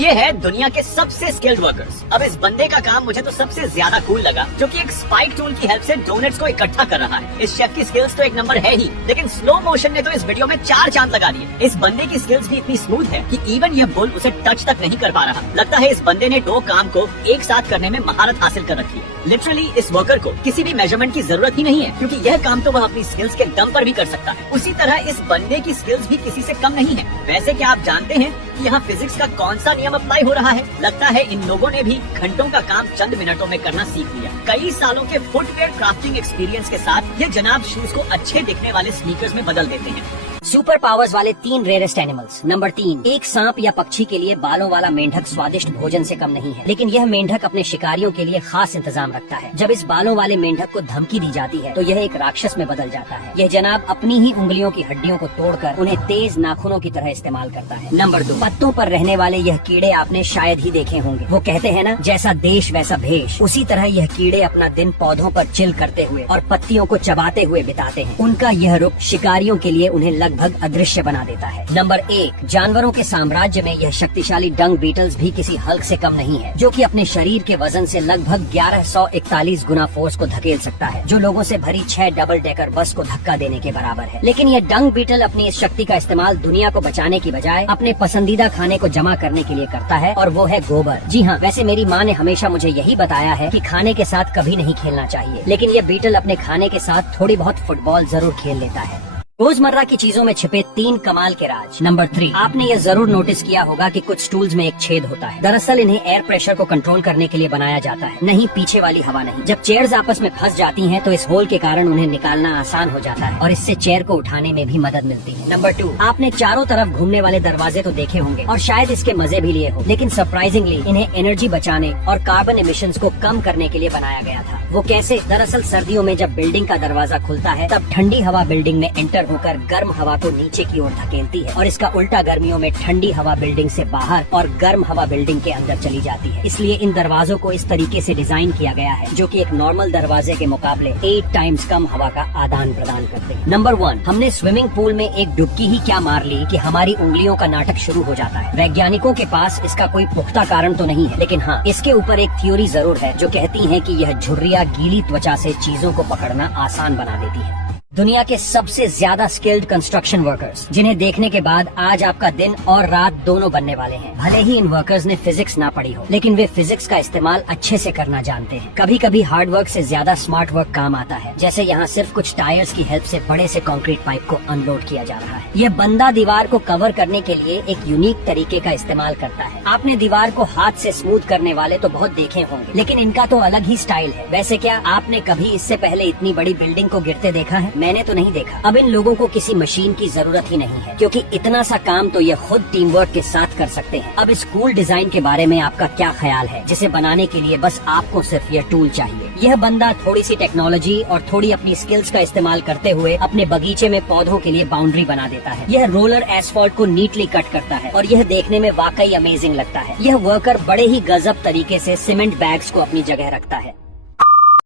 ये है दुनिया के सबसे स्किल्ड वर्कर्स। अब इस बंदे का काम मुझे तो सबसे ज्यादा कूल लगा, जो कि एक स्पाइक टूल की हेल्प से डोनट्स को इकट्ठा कर रहा है। इस शेफ की स्किल्स तो एक नंबर है ही, लेकिन स्लो मोशन ने तो इस वीडियो में 4 चांद लगा दिए। इस बंदे की स्किल्स भी इतनी स्मूथ है कि इवन यह बुल उसे टच तक नहीं कर पा रहा। लगता है इस बंदे ने 2 काम को एक साथ करने में महारत हासिल कर रखी है। लिटरली इस वर्कर को किसी भी मेजरमेंट की जरूरत ही नहीं है, क्योंकि यह काम तो वह अपनी स्किल्स के दम पर भी कर सकता है। उसी तरह इस बंदे की स्किल्स भी किसी से कम नहीं है। वैसे क्या आप जानते हैं कि यहाँ फिजिक्स का कौन सा नियम अप्लाई हो रहा है? लगता है इन लोगों ने भी घंटों का काम चंद मिनटों में करना सीख लिया। कई सालों के फुटवेयर क्राफ्टिंग एक्सपीरियंस के साथ ये जनाब शूज को अच्छे दिखने वाले स्नीकर्स में बदल देते हैं। सुपर पावर्स वाले 3 रेयरेस्ट एनिमल्स। नंबर 3, एक सांप या पक्षी के लिए बालों वाला मेंढक स्वादिष्ट भोजन से कम नहीं है, लेकिन यह मेंढक अपने शिकारियों के लिए खास इंतजाम रखता है। जब इस बालों वाले मेंढक को धमकी दी जाती है तो यह एक राक्षस में बदल जाता है। यह जनाब अपनी ही उंगलियों की हड्डियों को तोड़कर उन्हें तेज नाखूनों की तरह इस्तेमाल करता है। नंबर 2, पत्तों पर रहने वाले यह कीड़े आपने शायद ही देखे होंगे। वो कहते हैं ना, जैसा देश वैसा भेष। उसी तरह यह कीड़े अपना दिन पौधों पर चिल करते हुए और पत्तियों को चबाते हुए बिताते हैं। उनका यह रुख शिकारियों के लिए उन्हें लगभग अदृश्य बना देता है। नंबर 1, जानवरों के साम्राज्य में यह शक्तिशाली डंग बीटल्स भी किसी हल्क से कम नहीं है, जो कि अपने शरीर के वजन से लगभग 1141 गुना फोर्स को धकेल सकता है, जो लोगों से भरी 6 डबल डेकर बस को धक्का देने के बराबर है। लेकिन यह डंग बीटल अपनी इस शक्ति का इस्तेमाल दुनिया को बचाने की बजाय अपने पसंदीदा खाने को जमा करने के लिए करता है, और वो है गोबर। जी हाँ, वैसे मेरी माँ ने हमेशा मुझे यही बताया है कि खाने के साथ कभी नहीं खेलना चाहिए, लेकिन यह बीटल अपने खाने के साथ थोड़ी बहुत फुटबॉल जरूर खेल लेता है। रोजमर्रा की चीजों में छिपे 3 कमाल के राज। नंबर 3, आपने ये जरूर नोटिस किया होगा कि कुछ स्टूल्स में एक छेद होता है। दरअसल इन्हें एयर प्रेशर को कंट्रोल करने के लिए बनाया जाता है, नहीं पीछे वाली हवा नहीं। जब चेयर्स आपस में फंस जाती हैं तो इस होल के कारण उन्हें निकालना आसान हो जाता है, और इससे चेयर को उठाने में भी मदद मिलती है। नंबर 2, आपने चारों तरफ घूमने वाले दरवाजे तो देखे होंगे और शायद इसके मजे भी लिए हो, लेकिन सरप्राइजिंगली इन्हें एनर्जी बचाने और कार्बन एमिशंस को कम करने के लिए बनाया गया था। वो कैसे? दरअसल सर्दियों में जब बिल्डिंग का दरवाजा खुलता है तब ठंडी हवा बिल्डिंग में एंटर होकर गर्म हवा को नीचे की ओर धकेलती है, और इसका उल्टा गर्मियों में ठंडी हवा बिल्डिंग से बाहर और गर्म हवा बिल्डिंग के अंदर चली जाती है। इसलिए इन दरवाजों को इस तरीके से डिजाइन किया गया है, जो कि एक नॉर्मल दरवाजे के मुकाबले 8 टाइम्स कम हवा का आदान प्रदान करते हैं। नंबर 1, हमने स्विमिंग पूल में एक डुबकी ही क्या मार ली कि हमारी उंगलियों का नाटक शुरू हो जाता है। वैज्ञानिकों के पास इसका कोई पुख्ता कारण तो नहीं है, लेकिन हाँ, इसके ऊपर एक थ्योरी जरूर है जो कहती है कि यह झुर्रियाँ गीली त्वचा से चीजों को पकड़ना आसान बना देती है। दुनिया के सबसे ज्यादा स्किल्ड कंस्ट्रक्शन वर्कर्स, जिन्हें देखने के बाद आज आपका दिन और रात दोनों बनने वाले हैं। भले ही इन वर्कर्स ने फिजिक्स ना पढ़ी हो, लेकिन वे फिजिक्स का इस्तेमाल अच्छे से करना जानते हैं। कभी कभी हार्ड वर्क से ज्यादा स्मार्ट वर्क काम आता है, जैसे यहाँ सिर्फ कुछ टायर्स की हेल्प से बड़े से कंक्रीट पाइप को अनलोड किया जा रहा है। यह बंदा दीवार को कवर करने के लिए एक यूनिक तरीके का इस्तेमाल करता है। आपने दीवार को हाथ से स्मूथ करने वाले तो बहुत देखे होंगे, लेकिन इनका तो अलग ही स्टाइल है। वैसे क्या आपने कभी इससे पहले इतनी बड़ी बिल्डिंग को गिरते देखा है? मैंने तो नहीं देखा। अब इन लोगों को किसी मशीन की जरूरत ही नहीं है, क्योंकि इतना सा काम तो ये खुद टीम वर्क के साथ कर सकते हैं। अब इस कूल डिजाइन के बारे में आपका क्या ख्याल है, जिसे बनाने के लिए बस आपको सिर्फ ये टूल चाहिए? यह बंदा थोड़ी सी टेक्नोलॉजी और थोड़ी अपनी स्किल्स का इस्तेमाल करते हुए अपने बगीचे में पौधों के लिए बाउंड्री बना देता है। यह रोलर एसफॉल्ट को नीटली कट करता है और यह देखने में वाकई अमेजिंग लगता है। यह वर्कर बड़े ही गजब तरीके से सीमेंट बैग्स को अपनी जगह रखता है।